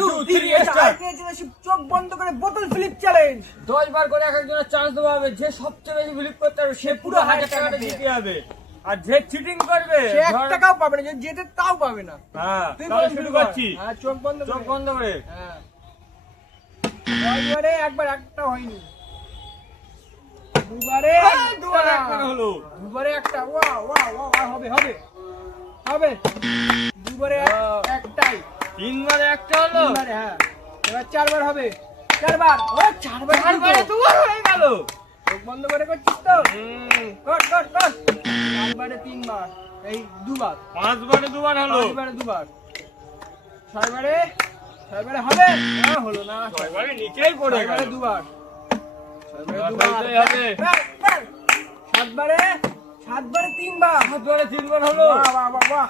2 3 start. চোখ বন্ধ করে বোতল ফ্লিপ চ্যালেঞ্জ। 10 বার করে এক একজনের চান্স দেওয়া হবে, যে সবচেয়ে বেশি ফ্লিপ করতে পারবে সে পুরো 1000 টাকাটা জিতে যাবে। আর যে চিটিং করবে সে 1 টাকাও পাবে না, যে যেতে তাও পাবে না। হ্যাঁ, তুই তাহলে বল, শুরু শুরু কর। করছি। হ্যাঁ, চোখ বন্ধ করে। করে হ্যাঁ, 10 বারে একবার একটা হয়নি, দুবারে দুবার একবার হলো, দুবারে একটা। ওয়াও ওয়াও ওয়াও, হবে হবে হবে, দুবারে একটাই, 3 বারে একটা হলো, তিনবারে। হ্যাঁ, এবার 4 বার হবে, 4 বার। ও 4 বার, 4 বারে দুবার হয়ে গেল। চোখ বন্ধ করে করছিস তো? কর কর কর। 4 বারে 3 বার, এই 2 বার। 5 বারে দুবার হলো, 5 বারে 2 বার, 6 বারে হবে না, হলো না। 6 বারে নিচেই পড়ে 6 বারে গেল। 2 বার, 6 বারে 2 এবার বার বলতেই হবে। 7 বারে 3 বার। 7 বারে 3 বার হলো। বাহ বাহ বাহ বাহ।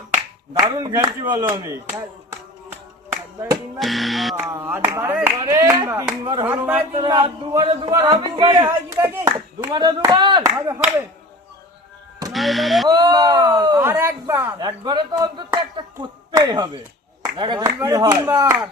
দারুণ খেলছি বলো আমি। 7 বারে 3 বার, 8 বারে 3 বার হলো, 8 বারে 3 বার। আর 2 বারে 2 বার হবে কি? 2 বারে হয় কি দেখি? 2 বারে 2 বার হবে হবে। 9 বারে 3 ও! বার, আর একবার। একবারে তো অন্তত একটা করতেই হবে। দেখা যাক 10 কি বারে হয়। 3 বার,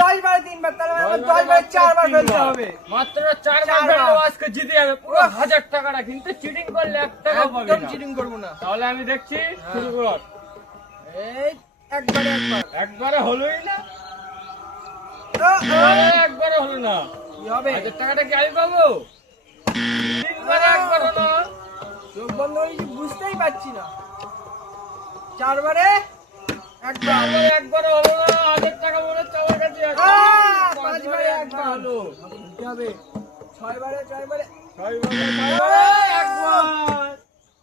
10 বারে 3 বার, তাহলে আমাদের 10 বারে 4 বার ফেলতে হবে। মাত্র 4 চার বার ফেললেও বার। আজকে জিতে যাবে পুরো 1000 টাকাটা, কিন্তু চিটিং করলে 1 টাকাও পাবে একদম না। চিটিং করবো না। তাহলে আমি দেখছি, শুরু কর। এই একবারে একবার। একবারে হলোই না, ও, ও, একবারে হলো না। কি হবে? 1000 টাকাটা কি আমি পাবো? 3 বারে একবার হলো। চোখ বন্ধ করে কিছু বুঝতেই পারছি না। 4 বারে একবার। 4 বারে একবারে হলো না, 1000 টাকা মনে হচ্ছে আমার কাছে আছে। 5 বারে একবার হলো। কি হবে? 6 বারে 6 একবার। একবার।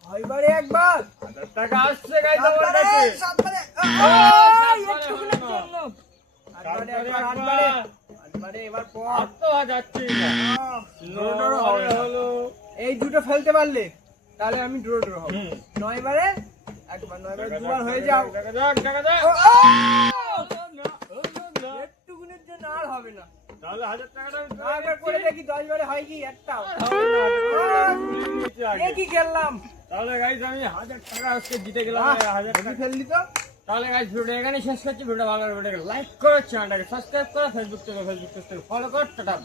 6 বারে একবার। 1000 টাকা আসছে গাইস 7 আমার বারে, কাছে। 7 বারে। একটুখানি জন্য। 8 বারে একবার, 8 বারে। 8 বারে এবার পর। আর তো আর যাচ্ছেই না। ড্র হবে না। হলো। এই দুটো ফেলতে পারলে তাহলে আমি ড্র হব। হুম। 9 বারে একবার, 9 বারে 2 বার হয়ে যাও। দেখা যাক, দেখা যাক। ও, ও! না। একটুকুনের জন্য আর হবে না। তাহলে 1000 টাকাটা আমি না, একবার করে দেখি 10 বারে হয় কি একটাও। হবে না। এ কি খেললাম? তাহলে গাইস আমি 1000 টাকা আজকে জিতে গেলাম। 1000 হেভি টাকা। ফেললি তো। তাহলে গাইস ভিডিওটা এখানেই শেষ করছি। ভিডিও ভালো লাগলে লাইক করো, চ্যানেলটাকে সাবস্ক্রাইব করো, ফেসবুক থেকে ফলো করো। টাটা।